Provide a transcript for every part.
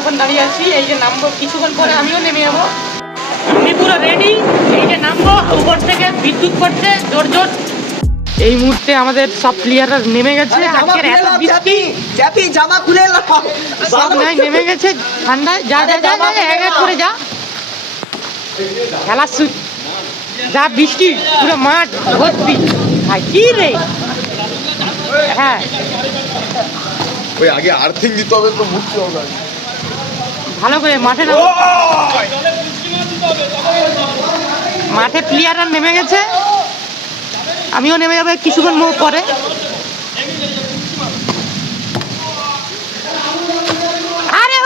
এখন দাঁড়িয়ে আছি, এই যে নামবো কিছুক্ষণ পরে, আমিও নেমে যাবো। আমি পুরো রেডি, এই যে নামবো, উপর থেকে বিদ্যুৎ পড়ছে জোর জোর। এই মুহূর্তে আমাদের সব প্লেয়াররা নেমে গেছে। আজকের এত বৃষ্টি, জামা খুলে সব নাই নেমে গেছে ঠান্ডায়। যা যা যা যা এক এক করে যা, খেলার যা বৃষ্টি, পুরো মাঠ ভর্তি। কি রে, হ্যাঁ ওই আগে আর্থিং দিতে হবে তো মুক্তি হবে ভালো করে মাঠে না, মাঠে প্লেয়াররা নেমে গেছে, আমিও নেমে যাবো কিছুক্ষণ পরে। আরে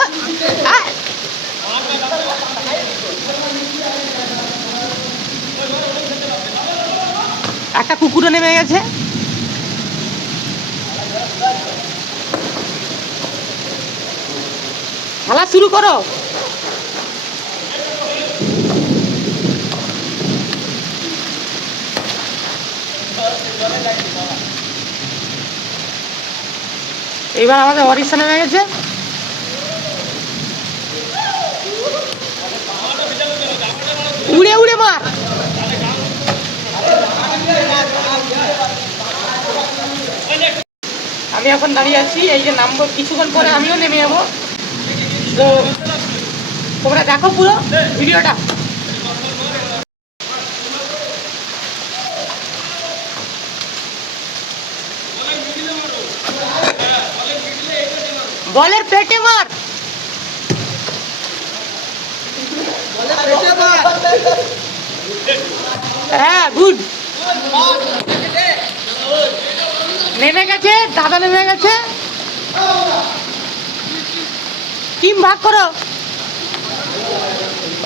একটা কুকুরও নেমে গেছে। খেলা শুরু করো। এইবার আমাদের অরিশা নেমে গেছে। উড়ে উড়ে মার। আমি এখন দাঁড়িয়ে আছি, এই যে নামবো কিছুক্ষণ পরে, আমিও নেমে যাবো। তো তোমরা দেখো পুরো ভিডিওটা। বলের পেটে মার, হ্যাঁ গুড। নেমে গেছে দাদা, নেমে গেছে। টিম ভাগ করো,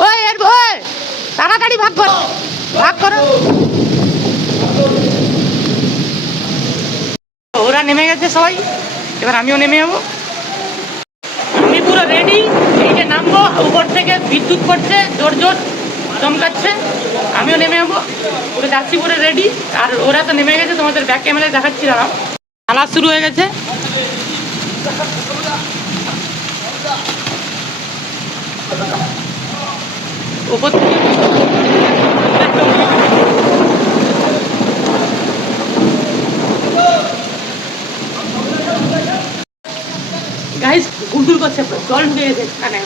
ওই ওই তাড়াতাড়ি ভাগ করো, ভাগ করো। ওরা নেমে গেছে সবাই, এবার আমিও নেমে যাবো। আমি পুরো রেডি, এই যে নামবো, উপর থেকে বিদ্যুৎ পড়ছে জোর জোর চমকাচ্ছে, আমিও নেমে যাবো। পুরো যাচ্ছি পুরো রেডি। আর ওরা তো নেমে গেছে, তোমাদের ব্যাক ক্যামেরায় দেখাচ্ছি। দাঁড়াও, খেলা শুরু হয়ে গেছে। উপর থেকে গাইস গুলগুল করছে, জল ঢুকে গেছে কানে,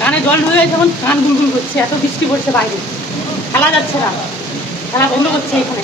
কানে জল ঢুকে গেছে, এখন কান গুলগুল করছে, এত বৃষ্টি পড়ছে বাইরে, খেলা যাচ্ছে না, খেলা বন্ধ করছে এখানে।